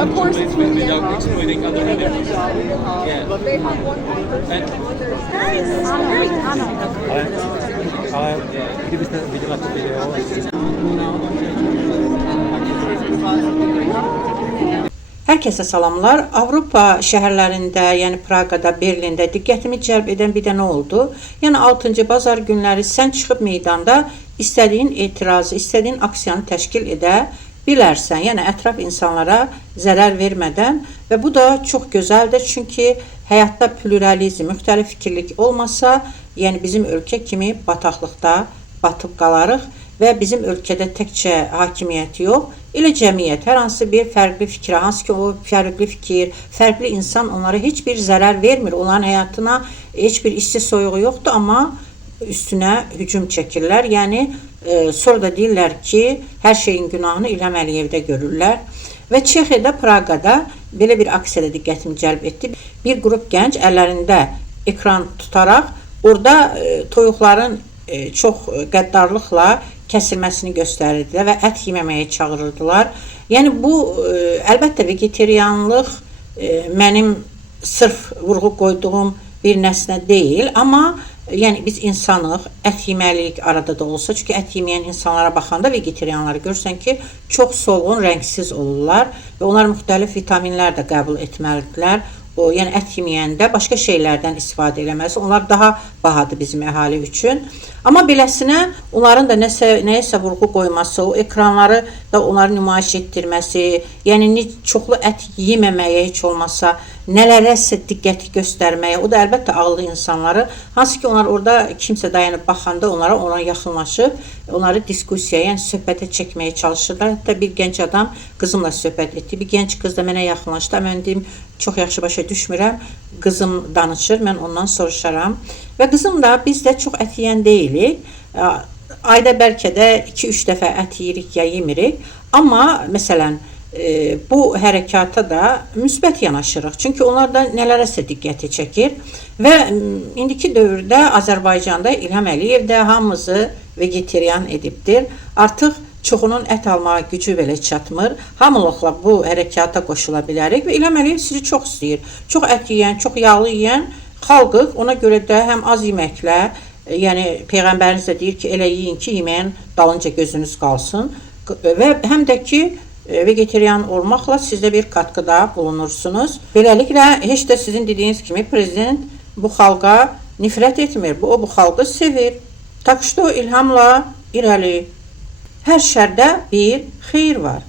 Of course, without exploiting other animals. Yeah. they have one person. Ale kdybyste viděla to video, Herkese salamlar. Avropa şəhərlərində, yəni Praqada, Berlində diqqətimi cəlb edən bir də nə oldu? Yəni 6-cı bazar günləri sən çıxıb meydanda istədiyin etirazı, istədiyin aksiyanı təşkil edə bilərsən. Yəni ətraf insanlara zərər vermədən və bu da çox gözəldir. Çünki həyatda pluralizm, müxtəlif fikirlik olmasa, yəni bizim ölkə kimi bataqlıqda batıb qalarıq və bizim ölkədə təkcə hakimiyyət yox, elə cəmiyyət, hər hansı bir fərqli fikrə, hansı ki o fərqli fikir, fərqli insan onlara heç bir zərər vermir, onların həyatına heç bir isti soyuğu yoxdur, amma üstünə hücum çəkirlər. Yəni, sonra da deyirlər ki, hər şeyin günahını İlham Əliyevdə görürlər. Və Çexiyada, Praqada belə bir aksiyada diqqətimi cəlb etdi. Bir qrup gənc əllərində ekran tutaraq, orada toyuqların çox qəddarlıqla kəsilməsini göstərirdilər və ət yeməməyə çağırırdılar. Yəni bu əlbəttə vegetarianlıq mənim sırf vurğu qoyduğum bir nəsnə deyil, amma yəni biz insanıq, ət yeməliyik arada da olsa. Çünki ət yeməyən insanlara baxanda vegetarianları görürsən ki, çox solğun, rəngsiz olurlar və onlar müxtəlif vitaminlər də qəbul etməlidirlər. O, yəni ət yeməyəndə başqa şeylərdən istifadə eləməsi, onlar daha bahadır bizim əhali üçün. Amma beləsinə onların da nəyəsə vurğu qoyması, o ekranları da onları nümayiş etdirməsi, yəni çoxlu ət yeməməyə heç olmasa, nələrəsə diqqəti göstərməyə, o da əlbəttə ağıllı insanları, hansı ki onlar orada kimsə dayanıb baxanda onlara yaxınlaşıb, onları diskusiyaya, yəni söhbətə çəkməyə çalışırlar. Hətta bir gənc adam qızımla söhbət etdi, bir gənc qız da mənə yaxınlaşdı, mən deyim, çox yaxşı başa düşmürəm, qızım danışır, mən ondan soruşaram. Və qızım da biz də çox ət yeyən deyilik, ayda bəlkə də 2-3 dəfə ət yeyirik ya yemirik, amma məsələn, bu hərəkata da müsbət yanaşırıq. Çünki onlar da nələrəsə diqqəti çəkir və indiki dövrdə Azərbaycanda İlham Əliyev də hamımızı vegetarian edibdir. Artıq çoxunun ət almağa gücü belə çatmır. Hamılıqla bu hərəkata qoşula bilərik və İlham Əliyev sizi çox istəyir. Çox ət yeyən, çox yağlı yeyən xalqıq. Ona görə də həm az yeməklə, yəni Peyğəmbəriniz də deyir ki, elə yiyin ki, yeməyin dalınca gözünüz qalsın və həm də ki, vegetarian olmaqla sizdə bir katkıda bulunursunuz. Beləliklə, heç də sizin dediyiniz kimi prezident bu xalqa nifrət etmir. O, bu xalqı sevir. Tak что İlhamla irəli. Hər şərdə bir xeyir var.